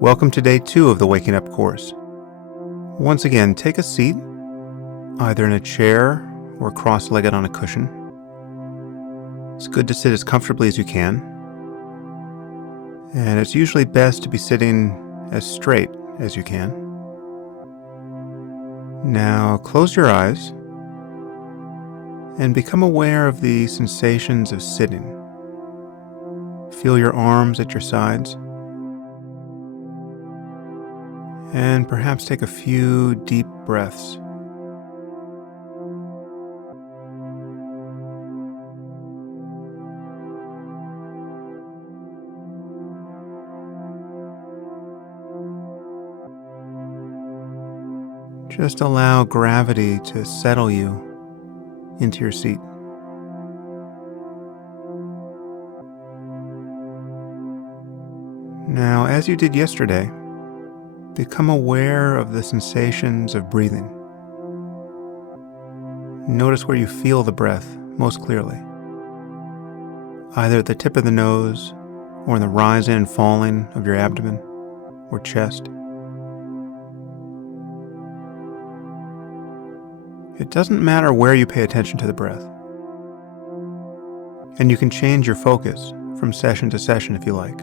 Welcome to day 2 of the Waking Up course. Once again, take a seat, either in a chair or cross-legged on a cushion. It's good to sit as comfortably as you can. And it's usually best to be sitting as straight as you can. Now close your eyes and become aware of the sensations of sitting. Feel your arms at your sides. And perhaps take a few deep breaths. Just allow gravity to settle you into your seat. Now, as you did yesterday, become aware of the sensations of breathing. Notice where you feel the breath most clearly, either at the tip of the nose or in the rising and falling of your abdomen or chest. It doesn't matter where you pay attention to the breath, and you can change your focus from session to session if you like.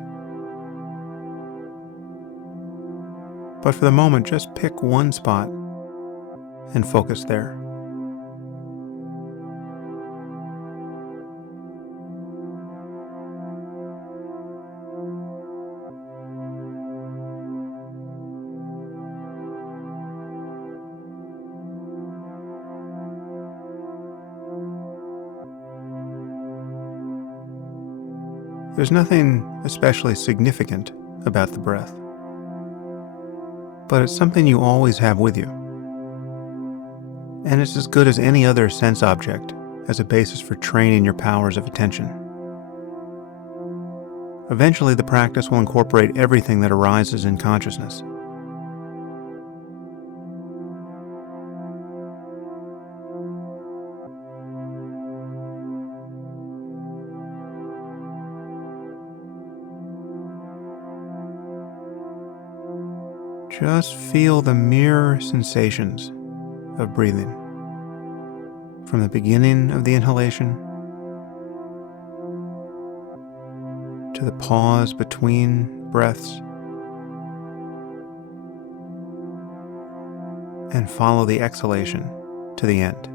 But for the moment, just pick one spot and focus there. There's nothing especially significant about the breath, but it's something you always have with you. And it's as good as any other sense object as a basis for training your powers of attention. Eventually, the practice will incorporate everything that arises in consciousness. Just feel the mere sensations of breathing, from the beginning of the inhalation to the pause between breaths, and follow the exhalation to the end.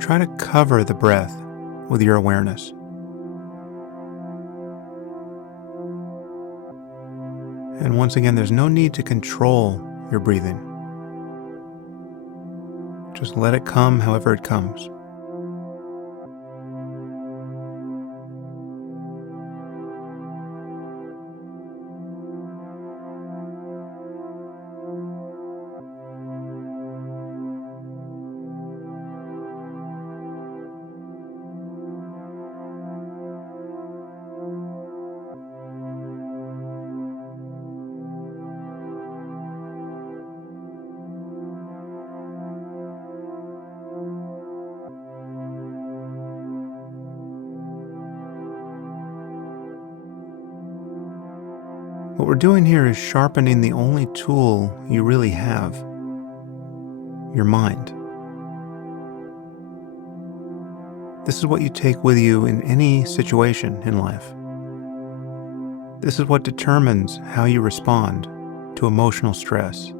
Try to cover the breath with your awareness. And once again, there's no need to control your breathing. Just let it come however it comes. What we're doing here is sharpening the only tool you really have, your mind. This is what you take with you in any situation in life. This is what determines how you respond to emotional stress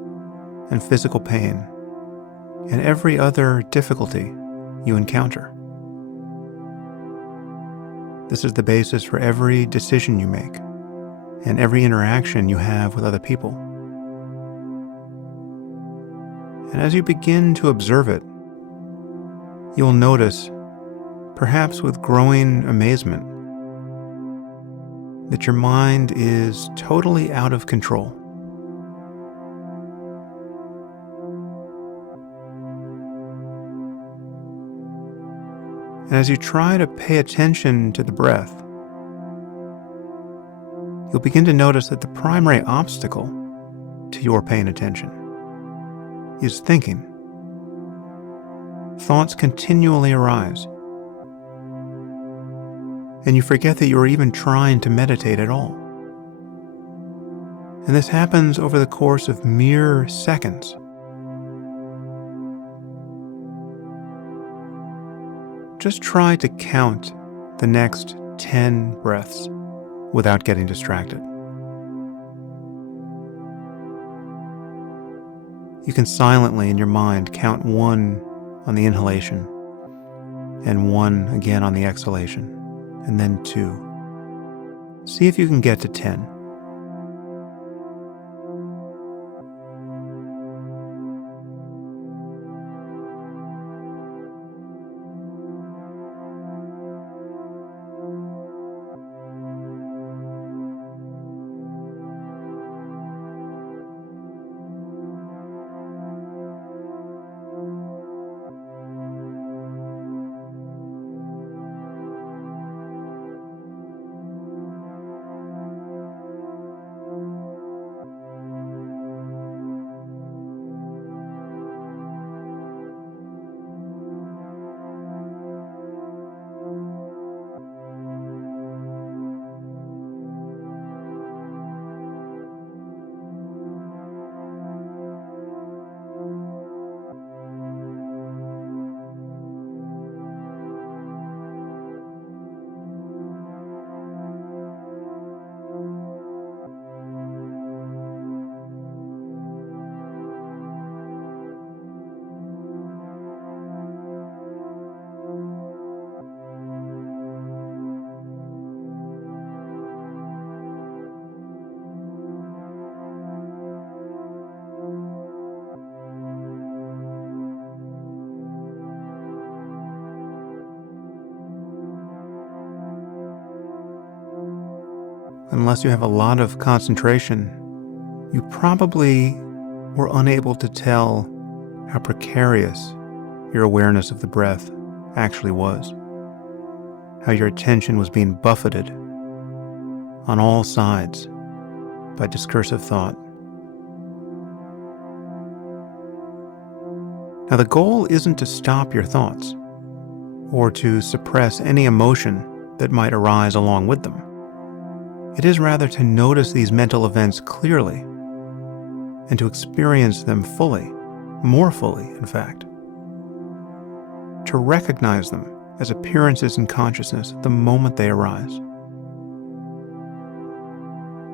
and physical pain and every other difficulty you encounter. This is the basis for every decision you make and every interaction you have with other people. And as you begin to observe it, you will notice, perhaps with growing amazement, that your mind is totally out of control. And as you try to pay attention to the breath, you'll begin to notice that the primary obstacle to your paying attention is thinking. thoughts continually arise, and you forget that you are even trying to meditate at all. And this happens over the course of mere seconds. Just try to count the next 10 breaths without getting distracted. You can silently in your mind count 1 on the inhalation and 1 again on the exhalation, and then 2. See if you can get to 10. Unless you have a lot of concentration, you probably were unable to tell how precarious your awareness of the breath actually was, how your attention was being buffeted on all sides by discursive thought. Now, the goal isn't to stop your thoughts or to suppress any emotion that might arise along with them. It is rather to notice these mental events clearly and to experience them fully, more fully, in fact. To recognize them as appearances in consciousness the moment they arise.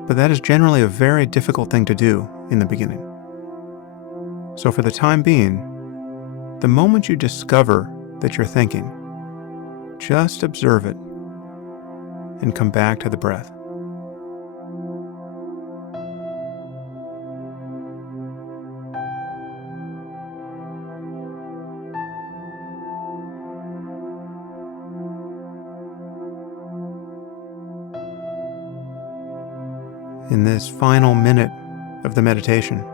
But that is generally a very difficult thing to do in the beginning. So for the time being, the moment you discover that you're thinking, just observe it and come back to the breath. In this final minute of the meditation,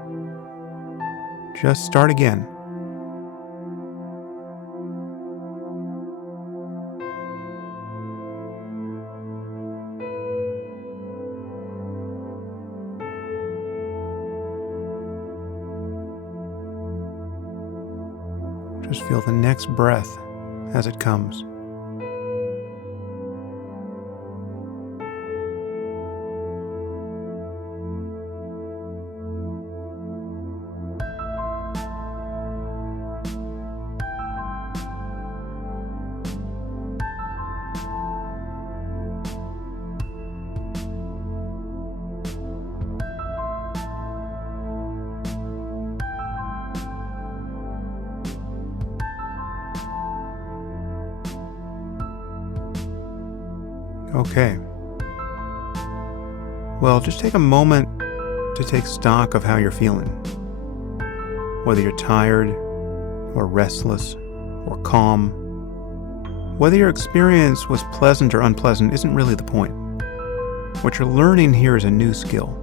just start again. Just feel the next breath as it comes. Okay. Well, just take a moment to take stock of how you're feeling. Whether you're tired, or restless, or calm. Whether your experience was pleasant or unpleasant isn't really the point. What you're learning here is a new skill.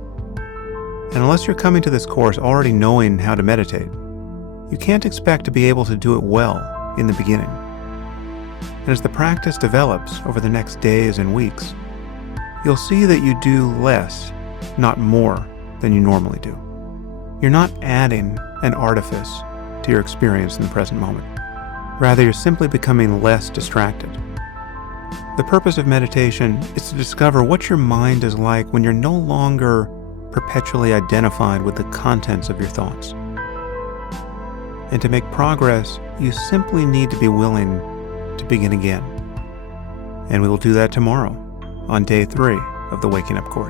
And unless you're coming to this course already knowing how to meditate, you can't expect to be able to do it well in the beginning. And as the practice develops over the next days and weeks, you'll see that you do less, not more, than you normally do. You're not adding an artifice to your experience in the present moment. Rather, you're simply becoming less distracted. The purpose of meditation is to discover what your mind is like when you're no longer perpetually identified with the contents of your thoughts. And to make progress, you simply need to be willing to begin again. And we will do that tomorrow on day 3 of the Waking Up course.